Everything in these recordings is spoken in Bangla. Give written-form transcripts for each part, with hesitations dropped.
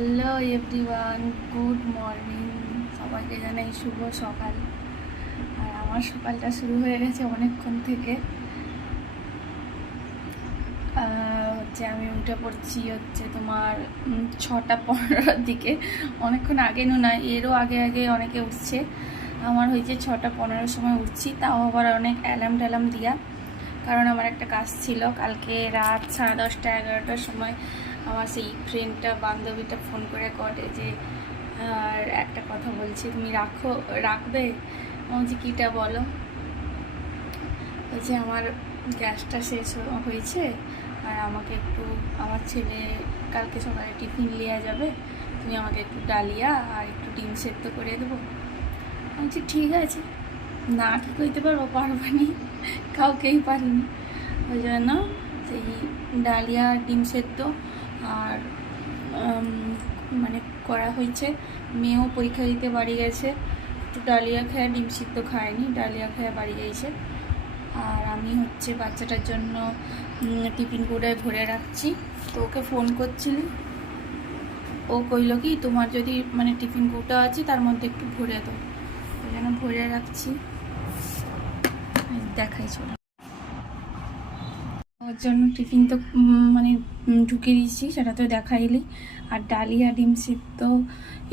Hello everyone, good morning. সবাইকে জানাই শুভ সকাল। আর আমার সকালটা শুরু হয়ে গেছে অনেকক্ষণ থেকে। আমি উঠে পড়ছি তোমার 6:15 দিকে। অনেকক্ষণ আগে না, এরও আগে আগে অনেকে উঠছে। আমার হয়েছে 6:15 সময় উঠছি, তাও আবার অনেক অ্যালার্ম দিয়া। কারণ আমার একটা কাজ ছিল কালকে রাত 10:30 11টার সময়। আমার সেই ফ্রেন্ডটা, বান্ধবীটা ফোন করে যে আর একটা কথা বলছি, তুমি রাখবে? বলছি কীটা বলো। বলছে আমার গ্যাসটা শেষ হয়েছে, আর আমাকে একটু, আমার ছেলে কালকে সকালে টিফিন নিয়ে যাবে, তুমি আমাকে একটু ডালিয়া আর একটু ডিম সেদ্ধ করে দেবো। বলছি ঠিক আছে, না কি করতে পারবো, পারবানি, কাউকেই পারিনি। ওই জন্য সেই ডালিয়া ডিম সেদ্ধ আর মানে করা হয়েছে। মেয়েও পরীক্ষা দিতে বাড়ি গেছে, একটু ডালিয়া খেয়ে, ডিম সিদ্ধ খায়নি, ডালিয়া খেয়ে বাড়ি গেছে। আর আমি বাচ্চাটার জন্য টিফিন কোডায় ভরে রাখছি। তো ওকে ফোন করছিলি, ও কইল কি তোমার যদি মানে টিফিন কোটা আছে তার মধ্যে একটু ভরে দাও। ওই জন্য ভরে রাখছি, দেখাই চলো। ওর জন্য টিফিন তো মানে ঢুকে দিয়েছি, সেটা তো দেখাইলি। আর ডালিয়া ডিম সিদ্ধ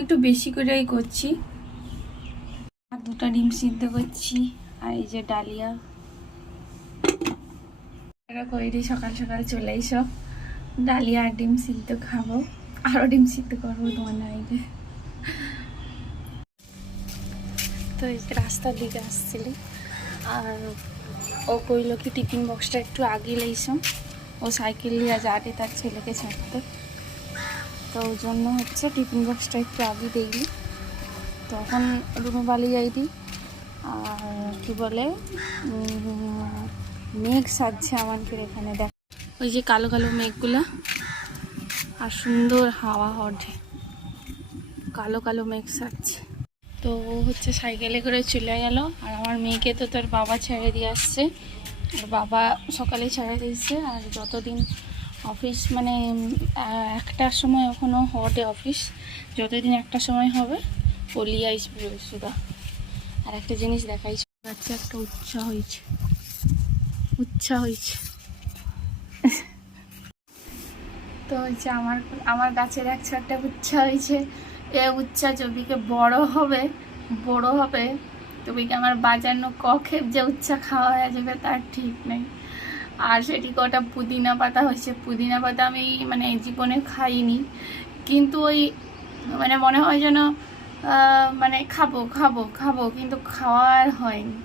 একটু বেশি করেই করছি, আর 2টা ডিম সিদ্ধ করছি। আর এই যে ডালিয়া কইরি, সকাল সকাল চলে এসো, ডালিয়া আর ডিম সিদ্ধ খাবো। আরও ডিম সিদ্ধ করবো তোমার নাইলে। তো এই যে রাস্তার দিকে আসছিলি, আর ও কইল কি টিফিন বক্সটা একটু আগে লাইছো, ও সাইকেল নিয়ে যাবে তার ছেলেকে ছাড়তে। তো ওই জন্য টিফিন বক্সটা একটু আগে দিইনি। তখন রুমে বালি যাইনি। আর কি বলে, মেঘ সাজছে আমাদের এখানে, দেখ ওই যে কালো কালো মেঘগুলা, আর সুন্দর হাওয়া হচ্ছে, কালো কালো মেঘ সাজছে। তো ও সাইকেলে করে চলে গেল, আর আমার মেয়েকে তো তোর বাবা ছেড়ে দিয়ে আসছে। আর বাবা সকালে ছেড়ে দিয়েছে, আর যতদিন অফিস মানে 1টার সময় এখনও হটে অফিস, যতদিন 1টা সময় হবে ও লিয়ে আসবে সুদা। আর একটা জিনিস দেখাইছে, একটা উচ্ছা হয়েছে, তো আমার গাছের একটা উচ্ছা হয়েছে। এ উচ্ছা জবিকে বড় হবে তবিকে আমার বাজানো কখেপ যে উচ্ছা খাওয়া হয়ে যাবে তার ঠিক নেই। আর সেটি কটা পুদিনা পাতা হয়েছে, পুদিনা পাতা আমি মানে জীবনে খাইনি, কিন্তু ওই মানে মনে হয় যেন মানে খাবো খাবো খাবো, কিন্তু খাওয়ার হয়নি,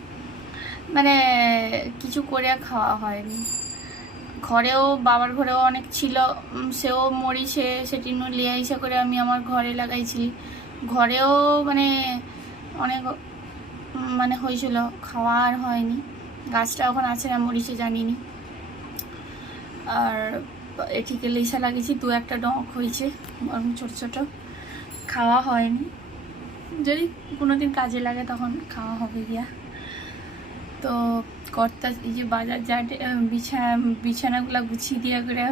মানে কিছু করে খাওয়া হয়নি। ঘরেও বাবার ঘরেও অনেক ছিল, সেও মরিছে, সেটি লিয়ে ইসা করে আমি আমার ঘরে লাগাইছি। ঘরেও মানে অনেক মানে হয়েছিল, খাওয়া আর হয়নি। গাছটা এখন আছে না মরিছে জানিনি। আর এটিকে লিসা লাগিয়েছি, 2-1টা ডক হয়েছে ছোট ছোট, খাওয়া হয়নি। যদি কোনোদিন কাজে লাগে তখন খাওয়া হবে গিয়া। তো কর্তা এই যে বাজার যাটে বিছানাগুলো গুছিয়ে দিয়া করে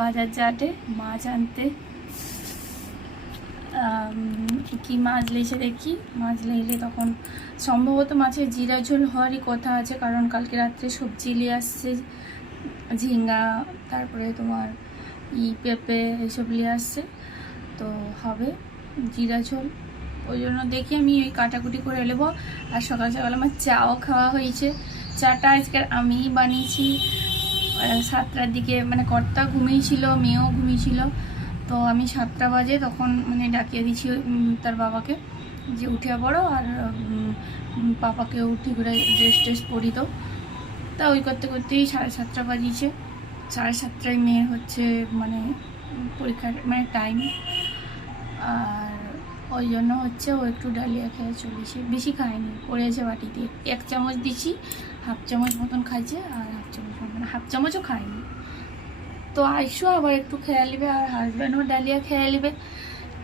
বাজার যাটে মাছ আনতে। কি মাছ লেছে দেখি, মাছ লেলে তখন সম্ভবত মাছের জিরা ঝোল হওয়ারই কথা আছে, কারণ কালকে রাত্রে সবজি নিয়ে আসছে, ঝিঙ্গা, তারপরে তোমার পেঁপে এসব নিয়ে আসছে, তো হবে জিরা ঝোল। ওই জন্য দেখি আমি ওই কাটাকুটি করে নেবো। আর সকাল সকাল আমার চাও খাওয়া হয়েছে, চাটা আজকে আমিই বানিয়েছি। 7টার দিকে মানে কর্তা ঘুমিয়েছিল, মেয়েও ঘুমিয়েছিল, তো আমি 7টা বাজে তখন মানে ডাকিয়ে দিচ্ছি তার বাবাকে যে উঠে পড়ো, আর পাপাকে উঠি করে ড্রেস পরি। তো তা ওই করতে করতেই 7:30 বাজিয়েছে। 7:30টায় মেয়ের মানে পরীক্ষার মানে টাইম। আর ওই জন্য ও একটু ডালিয়া খেয়ে চলেছে, বেশি খায়নি, পড়েছে বাটিতে। 1 চামচ দিচ্ছি, 1/2 চামচ মতন খাইছে, আর 1/2 চামচ মানে 1/2 চামচও খায়নি। তো আইসো আবার একটু খেয়ে নিবে, আর হাজব্যান্ডও ডালিয়া খেয়ে নিবে।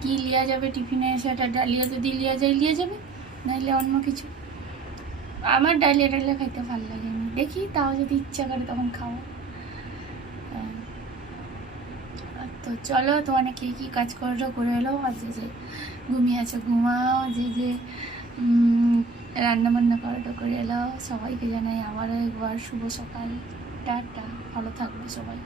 কি লিয়া যাবে টিফিনে, সেটা ডালিয়া যদি লিয়া যাবে, নাহলে অন্য কিছু। আমার ডালিয়া খাইতে ভালো লাগেনি, দেখি তাও যদি ইচ্ছা করে তখন খাবো। তো চলো, তোমার কী কী কাজ করো করে এলো, আর যে যে ঘুমিয়ে আছো ঘুমাও, যে যে রান্না বান্না করাটা করে এলো। সবাইকে জানাই আবারও একবার শুভ সকাল, টাটা, ভালো থাকবে সবাই।